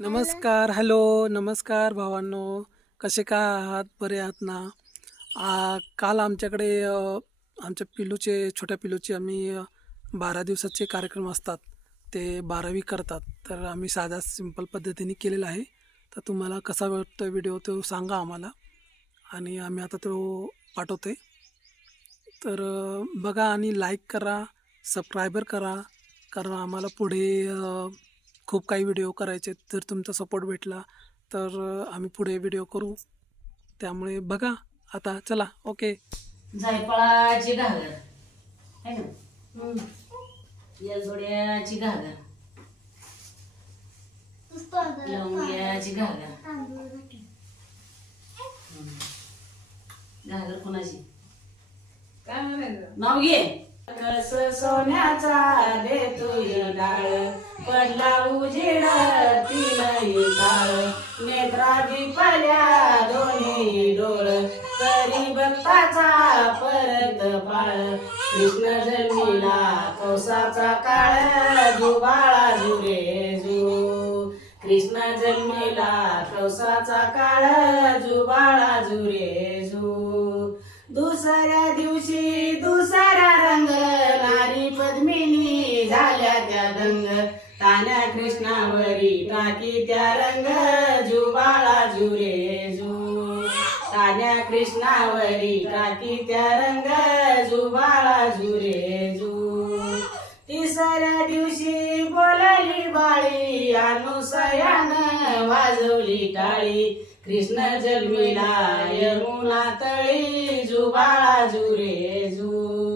नमस्कार हॅलो नमस्कार भावांनो. कसे काय आहात? बरे आहात ना? आ, काल आमच्याकडे आमच्या पिलूचे छोट्या पिलूचे आम्ही बारा दिवसाचे कार्यक्रम असतात. ते बारावी करतात. तर आम्ही साध्या सिंपल पद्धतीने केलेला आहे. तर तुम्हाला कसा वाटतो व्हिडिओ तो सांगा आम्हाला. आणि आम्ही आता तो पाठवते तर बघा आणि लाईक करा सबस्क्रायबर करा. कारण आम्हाला पुढे खूप काही व्हिडिओ करायचे. जर तुमचा सपोर्ट भेटला तर आम्ही पुढे व्हिडिओ करू. त्यामुळे बघा आता चला ओके जायफळाची घागर. है ना? घागर. लवंग्याची घागर. घागर कुणाची? नाव घे. कस सोन्याचा देतोय डाळ. पडला उजेड तीनही काळ नेत्रा बिपल्या दोन्ही डोळ. तरी भक्ताचा परत पाळ कृष्ण जन्मीला कोसाचा काळ. जुबाळा जुरे जू कृष्ण जन्मीला कौसाचा काळ. जुबाळा जुरे जू दुसऱ्या दिवशी त्या दंग तान्या कृष्णावरी टाकी त्या रंग. जुबाळा जुरे जू तान्या कृष्णावरी टाकी त्या रंग. जुबाळा जुरे जू तिसऱ्या दिवशी बोलली बाळी. अनुसयान वाजवली टाळी. कृष्ण जन्मिला यमुना तळी. जुबाळा जुरे जू.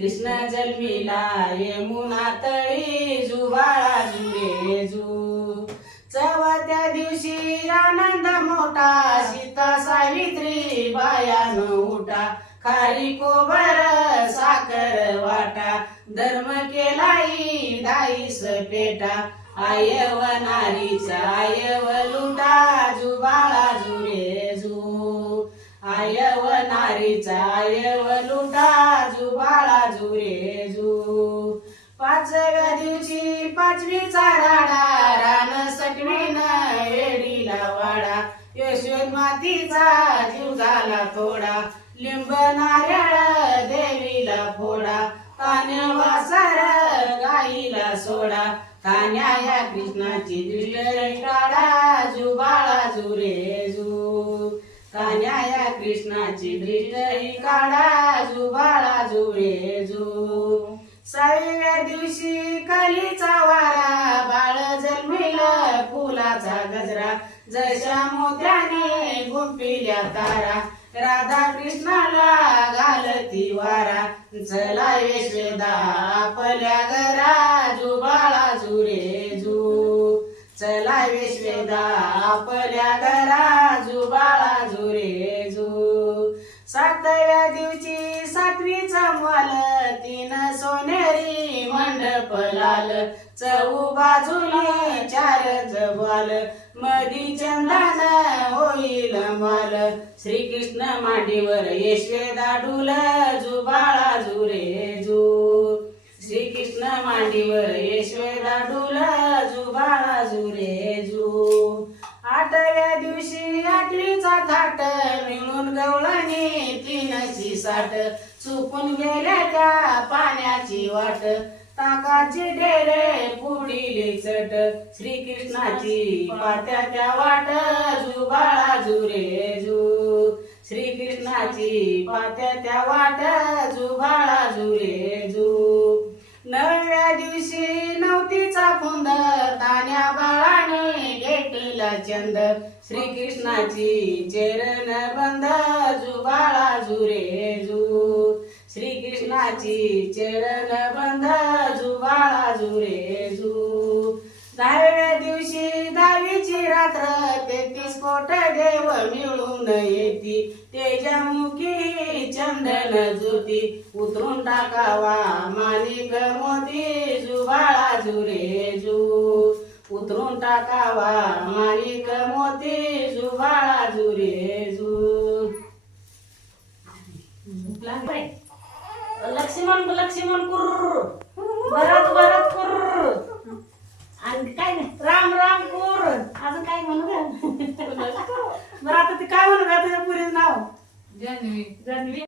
कृष्ण जन्मिला यमुना तळी जुबाळा जुरेजू चवथ्या दिवशी आनंद मोठा सीता सावित्री बाया उठा. खारी कोबर साखर वाटा धर्म केलाई दाईस पेटा. आयव नारीचा आयव लुटा जुबाळा जुरेजू आयव नारीचा आयव लुटा जुबाळा पाचव्या दिवशी पाचवीचा राडा रान सटवीन वेडीला वाडा. यशोद मातीचा जीव झाला थोडा लिंब नारळ देवीला फोडा. कान्या वासर गाईला सोडा. कान्या या कृष्णाची दृष्ट काढा जुबाळा जुरे जू कान्या या कृष्णाची दृष्ट काढा जुबाळा जुरे जशा मोत्याने गुंपिल्या तारा. राधा कृष्णाला घालती वारा. चला यशोदा आपल्या घरा. सातव्या दिवशी सातवीचा माल तीन सोनेरी मंडप लाल चऊ बाजूने चार जबाल मधी चंदान होईल माल. श्रीकृष्ण मांडीवर यशवेदा दाडूल जुबाळा जुरे जू. श्रीकृष्ण मांडीवर साठ. चुकून गेल्या त्या पाण्याची वाट. ताकाची डेरे पुढील चट. श्रीकृष्णाची पात्या त्या वाट. जुबाळा जुरे जू. श्रीकृष्णाची पात्या त्या वाट. जुबाळा जुरे जू. नव्या दिवशी नवतीचा फुंद तान्या बाळाने घेतला चंद. श्रीकृष्णाची चरण बंद. जुबाळा जुरे श्रीकृष्णाची चरण बंद जुबाळा जुरे जू दहाव्या दिवशी दहावीची रात्र तेहतीस कोट देव मिळून येती. तेजमुखी चंदन ज्योती उतरून टाकावा मालिक मोती जुबाळा जुरे जू उतरून टाकावा मालिक मोती जुबाळा जुरे जू लक्ष्मण लक्ष्मण कुर्र. भरत भरत कुर्र.